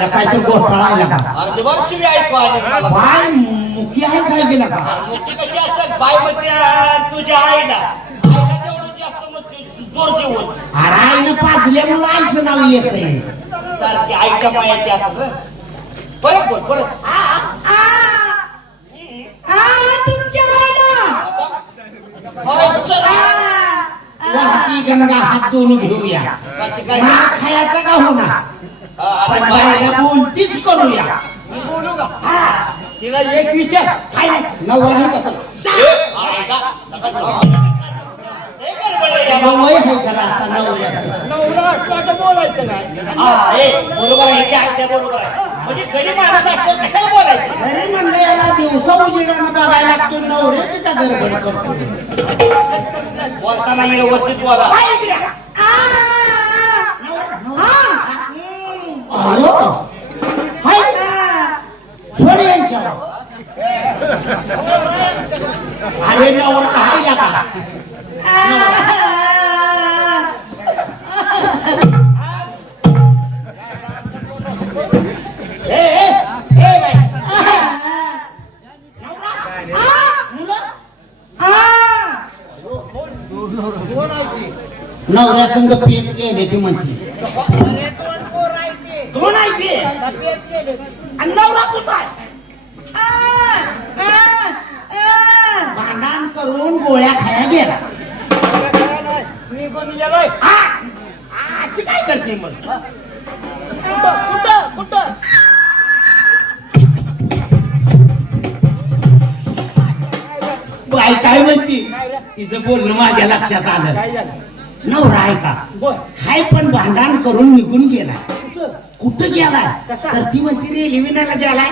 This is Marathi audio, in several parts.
आईला काय तर घोटाळा आहे का अर्धभर शिवी ऐकू आली मला. बाय मुखी आहे काय गेला का? मोठी कशी असतात बाय म्हणते तुझ्या आईला. आईला तेवढं जास्त म्हणते जोर देऊन. अरे आईनं पाजल्यामुळं आईचं नाव येत सारखी आईच्या पायाची असत रे. परत बोल परत. आ आ तुमच्या आईला. हो, गंगा हात दोन घेऊया. मार खायचा का होणार? बोलतीच करूया मी बोलू का हा, तिला एक विचार. काय नाही नवरा आहे का गडबड आहे का आता नवऱ्याचं? हा, ए, बरोबर आहे आज्ञा बरोबर आहे म्हणजे गडी माणूस असतो कशाला बोलायचं? अरे म्हणलं याला दिवसा उजेडानं बघायला लागतो नवऱ्याची का गडबड करतो? बोलताना व्यवस्थित बोला काय इकडे? आ, आ, आ. हाय? आ. सोड यांच्यावर अरे नवरा हाय या का नवऱ्या संघ पेट केले ती म्हणते. आणि नवरा कुठं आहे? भांडण करून गोळ्या खाया गेला. आजी काय करते मग? बाई काय म्हणती? तिचं बोलणं माझ्या लक्षात आलं. नवरा आहे का? हाय पण भांडण करून निघून गेला. कुठं गेलाय तर ती म्हणते रेल्वेला गेलाय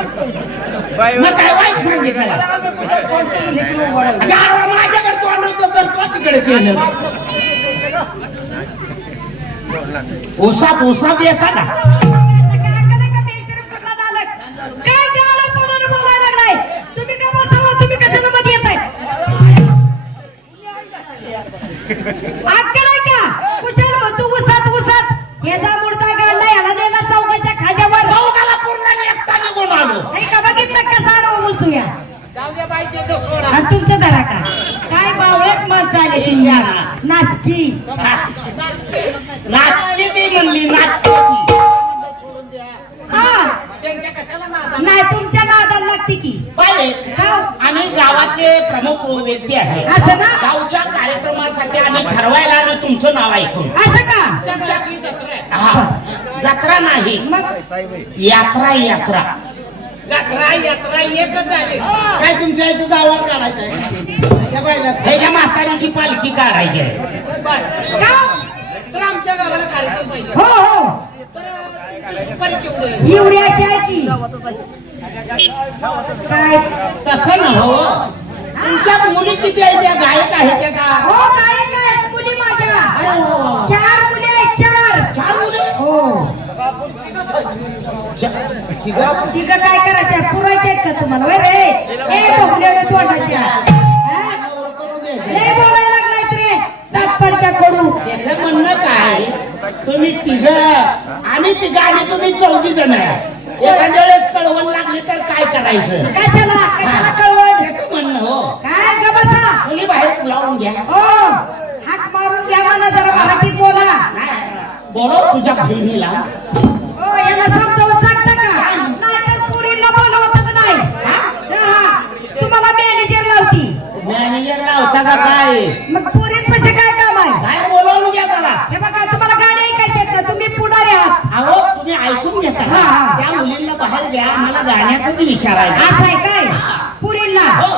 मग काय वाईट सांगितलं यार, माझ्याकडे तोंड होतं तर तो तिकडे गेलं ओसात ओसात येता का आणि तुमच्या दरा का काय बावळट माणसं आले तुम्ही. नाचकी. नाचते ती म्हणली नाचते नाही तुमच्या नादाला लागते की? आम्ही गावातले प्रमुख व्यक्ती आहे असं ना? गावच्या कार्यक्रमासाठी आम्ही ठरवायला आलो तुमचं नाव ऐकून. असं का. जत्रा नाही. मग? यात्रा यात्रा. जत्रा यात्रा एकच झाली काय तुमच्या इथे गावात काढायचं आहे? ह्याच्या म्हातारीची पालखी काढायची आहे. तर आमच्या गावाला कार्यक्रम पाहिजे. हो हो. तर तुमची सुपारी केवढी आहे? एवढी अशी आहे की? काय? तसं न हो. तुमच्यात मुली किती आहेत? त्या गायक आहेत त्या का? हो गायक आहेत मुली माझ्या. अरे वा वा वा. चार मुली आहेत चार. चार मुली? हो. तिघं? तिघं काय आहेत का तुम्हाला? वय रे! ए बघले एवढ्या तोंडाच्या? नवरं करून द्यायचं. लय बोलायला लागलायत रे! दातपडच्या कडू त्याचं म्हणणं काय? तुम्ही तिघ आम्ही तिघ आणि तुम्ही चौघी जण. एखाद्या वेळेस कळवण लागली तर काय करायचं? कशाला? कशाला त्याचं म्हणणं हो. काय ग बसा? मुली बाहेर लावून घ्या. हो हाक मारून घ्या मला जरा मराठीत बोला. बोलव तुझ्या बहिणीला. काय? मग पुरींपाशी काय काम आहे? बाहेर बोलावून घ्या त्याला. हे बघा तुम्हाला गाणे ऐकायचे ना तुम्ही पुढारी आहात. अहो तुम्ही ऐकून घेता हा, हा. त्या मुलींना बाहेर घ्या मला गाण्याचंच विचारायचं असं आहे काय? पुरीला हो.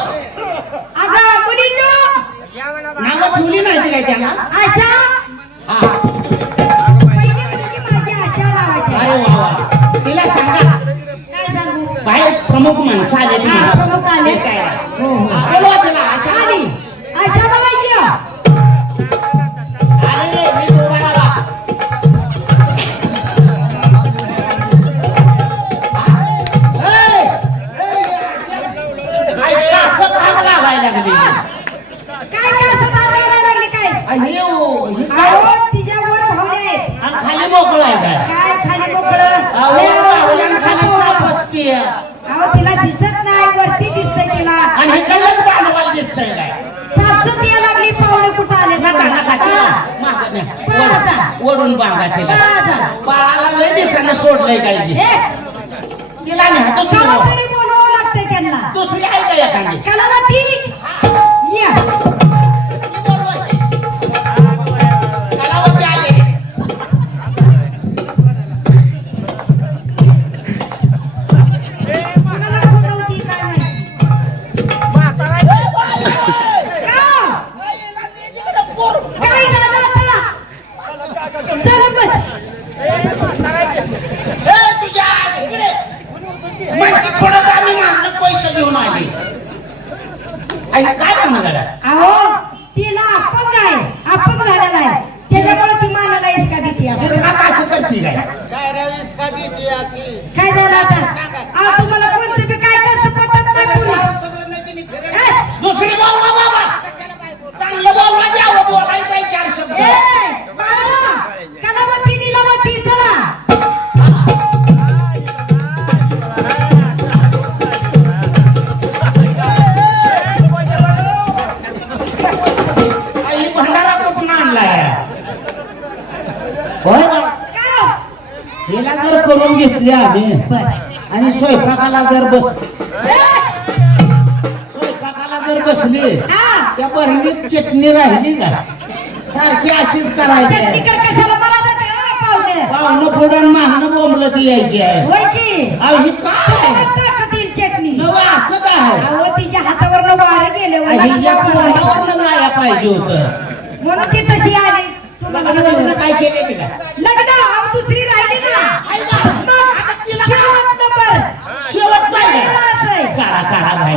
अगं मुलींनो! नावं ठेवली नाही काय त्यांना आशा? हा. पहिली मुलगी माझी आशा नावाची अरे आहे. वा वा. तिला सांगा. काय सांगू? बाहेर प्रमुख माणसं हा, आहेत. प्रमुख आले. भेटायला. तिला दिसत नाही वरती दिसतंय तिला. आणि इकडलंच भांडवल दिसतंय काय सापच या लागली पाहुणे कुठं आले नका नका तिला. मागं बांधा तिला. बाळाचा. बाळाला लय दिसानं सोडलंय काय. ए, तिला नाही दुसरी. तरी बोलवावं लागतंय त्यांना. दुसरी आहे का एखादी? कलावती. आई काय म्हणणार अहो तिला अपंग आहे. अपंग झालेला आहे. त्याच्यामुळे ती मानाला इसका देते असं. असं करते काय? काय झालं आता? आ तुम्हाला कोणतं बी काय करतं पटत नाही पुरी. ए, दुसरी घेतली आम्ही. आणि स्वयंपाकाला जर बस स्वयंपाकाला जर बसली त्या बरणीत चटणी राहिली का? सारखी अशीच करायची पाहुणे? पुढं मागणं बोंबलं ती यायची आहे. ही काय? असं काय तिच्या हातावर वारे गेले जायला पाहिजे होतं. म्हणून ती तशी आली. तुम्हाला लग्न काय केले दुसरी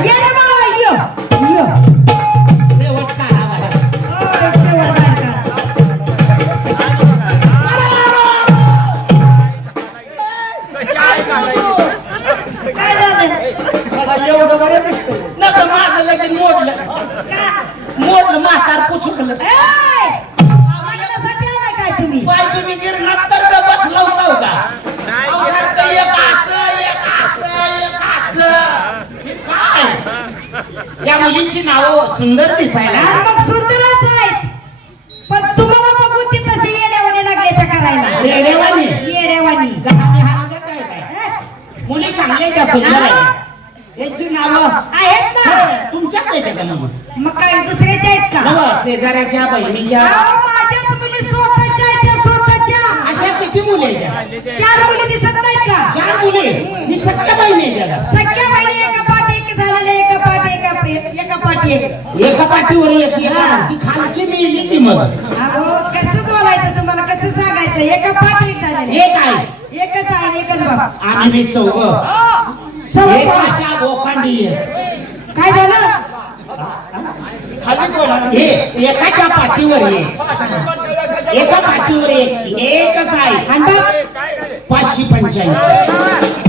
Yeah. काय या मुलींची नावं सुंदर दिसायला आणि मग सुंदरच आहेत. पण तुम्हाला बघून ती येड्यावानी लागले त्या करायला. रेडेवानी येड्यावानी. काय? मुली चांगल्या त्या सुंदर आहेत. यांची नावं? आहेत ना. तुमच्यात येते का मग मग काय दुसऱ्याच्या आहेत का? नव शेजाऱ्याच्या बहिणीच्या? अहो, माझ्याच मुली स्वतःच्या आहेत त्या स्वतःच्या. अशा किती मुली आहेत त्या? चार मुली दिसत नाहीत का? एका पाठी एक एका पाठीवर एक एका. ती खालची मिळली की मग. अहो कसं बोलायचं तुम्हाला? कसं सांगायचं? एका पाठी एक झालेले हे काय एकच आहे आणि एकच बाबा आम्ही चौघ. कोण? एकाच्या बोखांडी काय झालं? हे एकाच्या पाठीवर एक. एका पाठीवर एक. एकच आहे. पाचशे पंच्याऐंशी.